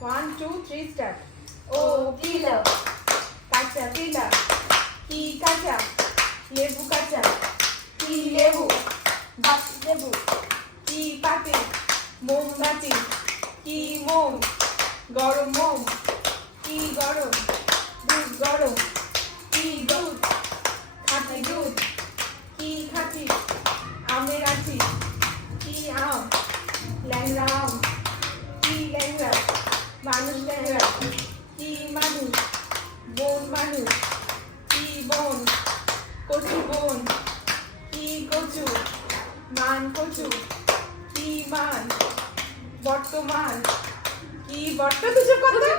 1 2 3 start ও kilo কাঁচা পিলা কি কাঁচা লেবু কাঁচা কি লেবু বাতি লেবু কি পাতি মোমবাতি কি মোম গরম মোম কি গরম দুধ গরম কি দুধ খাঁটি দুধ কি খাঁটি আমের আটি কি আম ল্যাংড়া আম কি ল্যাংড়া মানুষ ল্যাংড়া কি মানুষ বোন মানুষ কি বোন কচু বোন কি কচু মান কচু কি মান বর্তমান কি বর্ত কিছু কথা